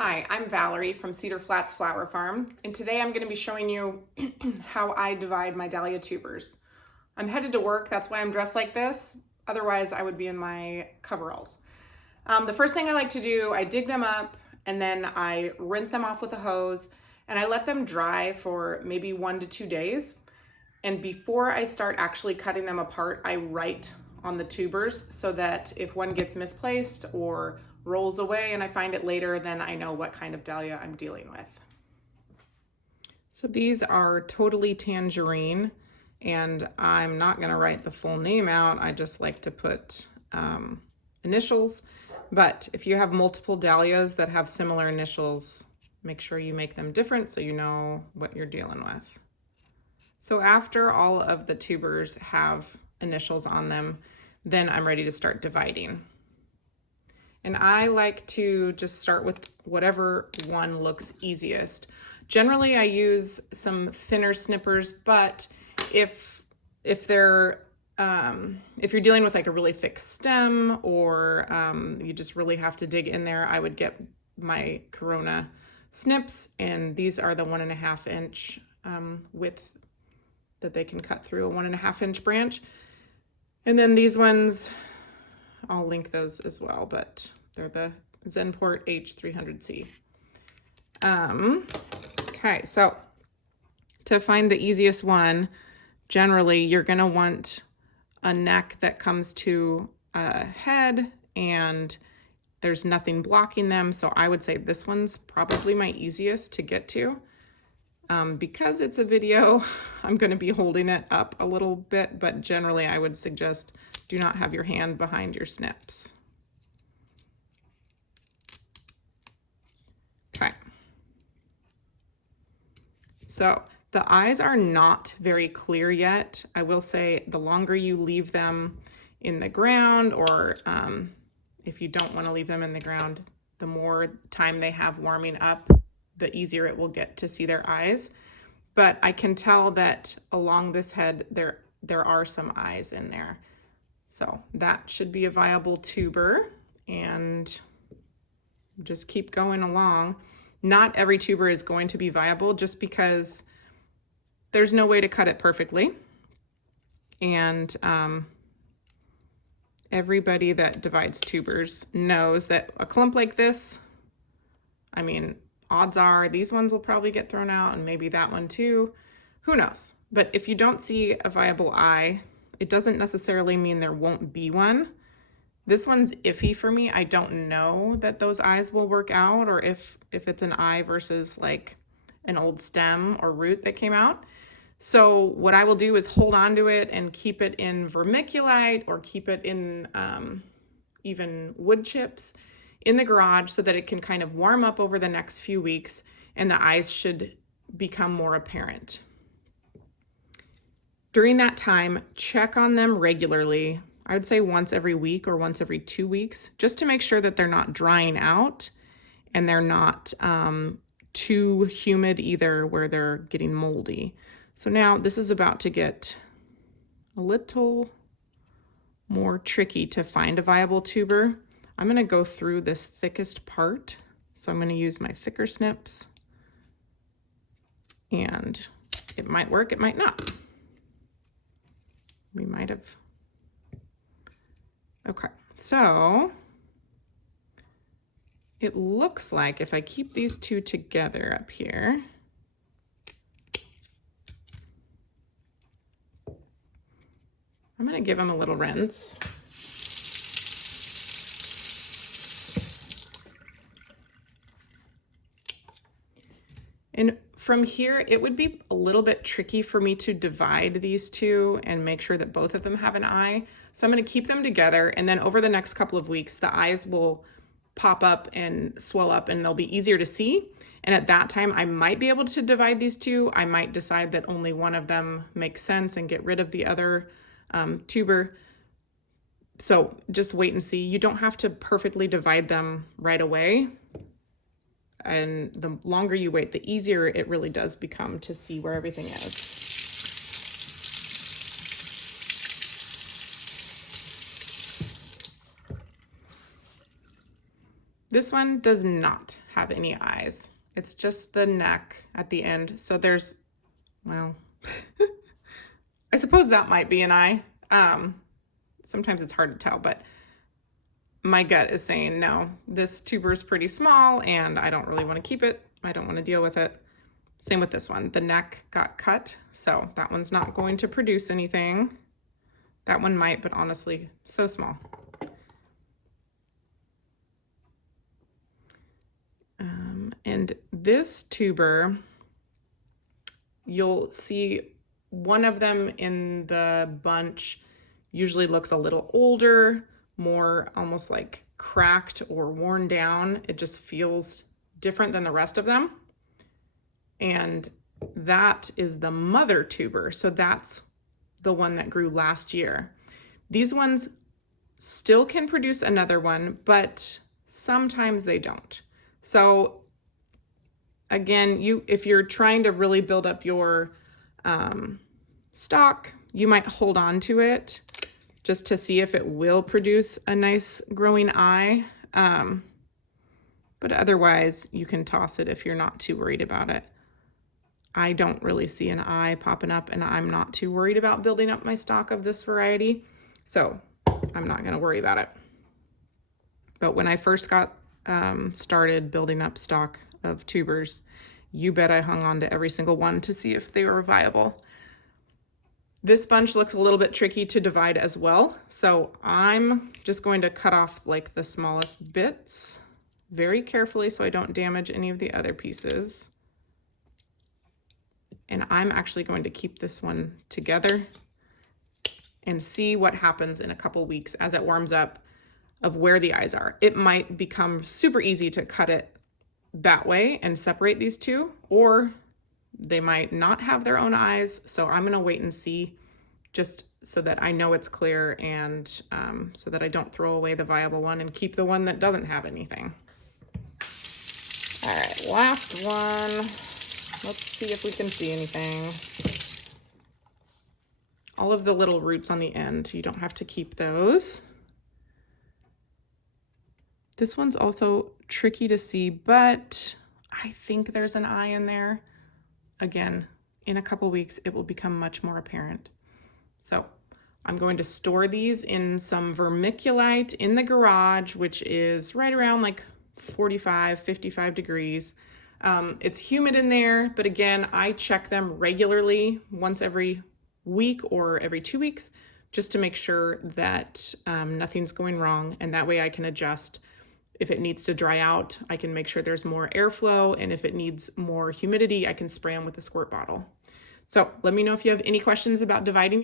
Hi, I'm Valerie from Cedar Flats Flower Farm, and today I'm going to be showing you how I divide my dahlia tubers. I'm headed to work, that's why I'm dressed like this. Otherwise, I would be in my coveralls. The first thing I like to do, I dig them up and then I rinse them off with a hose and I let them dry for maybe 1 to 2 days. And before I start actually cutting them apart, I write on the tubers so that if one gets misplaced or rolls away and I find it later, then I know what kind of dahlia I'm dealing with. So these are totally tangerine, and I'm not going to write the full name out. I just like to put initials. But if you have multiple dahlias that have similar initials, make sure you make them different so you know what you're dealing with. So after all of the tubers have initials on them, then I'm ready to start dividing. And I like to just start with whatever one looks easiest. Generally, I use some thinner snippers, but if you're dealing with like a really thick stem or you just really have to dig in there, I would get my Corona snips, and these are the 1.5 inch width that they can cut through, a 1.5 inch branch. And then these ones, I'll link those as well, but they're the Zenport H300C. Okay, so to find the easiest one, generally you're gonna want a neck that comes to a head and there's nothing blocking them. So I would say this one's probably my easiest to get to. Because it's a video, I'm going to be holding it up a little bit, but generally I would suggest do not have your hand behind your snips. Okay. So the eyes are not very clear yet. I will say the longer you leave them in the ground, or if you don't want to leave them in the ground, the more time they have warming up, the easier it will get to see their eyes. But I can tell that along this head, there are some eyes in there. So that should be a viable tuber, and just keep going along. Not every tuber is going to be viable just because there's no way to cut it perfectly. And everybody that divides tubers knows that a clump like this, I mean, odds are these ones will probably get thrown out, and maybe that one too. Who knows? But if you don't see a viable eye, it doesn't necessarily mean there won't be one. This one's iffy for me. I don't know that those eyes will work out, or if it's an eye versus like an old stem or root that came out. So what I will do is hold on to it and keep it in vermiculite, or keep it in even wood chips in the garage so that it can kind of warm up over the next few weeks and the eyes should become more apparent. During that time, check on them regularly. I would say once every week or once every 2 weeks, just to make sure that they're not drying out and they're not too humid either where they're getting moldy. So now this is about to get a little more tricky to find a viable tuber. I'm going to go through this thickest part. So I'm going to use my thicker snips, and it might work, it might not. We might have. Okay, so it looks like if I keep these two together up here, I'm going to give them a little rinse. And from here, it would be a little bit tricky for me to divide these two and make sure that both of them have an eye. So I'm going to keep them together, and then over the next couple of weeks, the eyes will pop up and swell up and they'll be easier to see. And at that time, I might be able to divide these two. I might decide that only one of them makes sense and get rid of the other tuber. So just wait and see. You don't have to perfectly divide them right away. And the longer you wait, the easier it really does become to see where everything is. This one does not have any eyes. It's just the neck at the end. So there's, well, I suppose that might be an eye. Sometimes it's hard to tell, but my gut is saying no, this tuber is pretty small and I don't really want to keep it. I don't want to deal with it. Same with this one. The neck got cut, so that one's not going to produce anything. That one might, but honestly, so small. And this tuber, you'll see one of them in the bunch usually looks a little older, more almost like cracked or worn down. It just feels different than the rest of them. And that is the mother tuber. So that's the one that grew last year. These ones still can produce another one, but sometimes they don't. So again, if you're trying to really build up your stock, you might hold on to it just to see if it will produce a nice growing eye. But otherwise, you can toss it if you're not too worried about it. I don't really see an eye popping up, and I'm not too worried about building up my stock of this variety, so I'm not going to worry about it. But when I first got started building up stock of tubers, you bet I hung on to every single one to see if they were viable. This bunch looks a little bit tricky to divide as well, so I'm just going to cut off like the smallest bits very carefully so I don't damage any of the other pieces. And I'm actually going to keep this one together and see what happens in a couple weeks as it warms up of where the eyes are. It might become super easy to cut it that way and separate these two, or they might not have their own eyes. So I'm gonna wait and see, just so that I know it's clear, and so that I don't throw away the viable one and keep the one that doesn't have anything. All right, last one. Let's see if we can see anything. All of the little roots on the end, you don't have to keep those. This one's also tricky to see, but I think there's an eye in there. Again, in a couple weeks, it will become much more apparent. So I'm going to store these in some vermiculite in the garage, which is right around like 45, 55 degrees. It's humid in there, but again, I check them regularly, once every week or every 2 weeks, just to make sure that nothing's going wrong. And that way I can adjust. If it needs to dry out, I can make sure there's more airflow. And if it needs more humidity, I can spray them with a squirt bottle. So let me know if you have any questions about dividing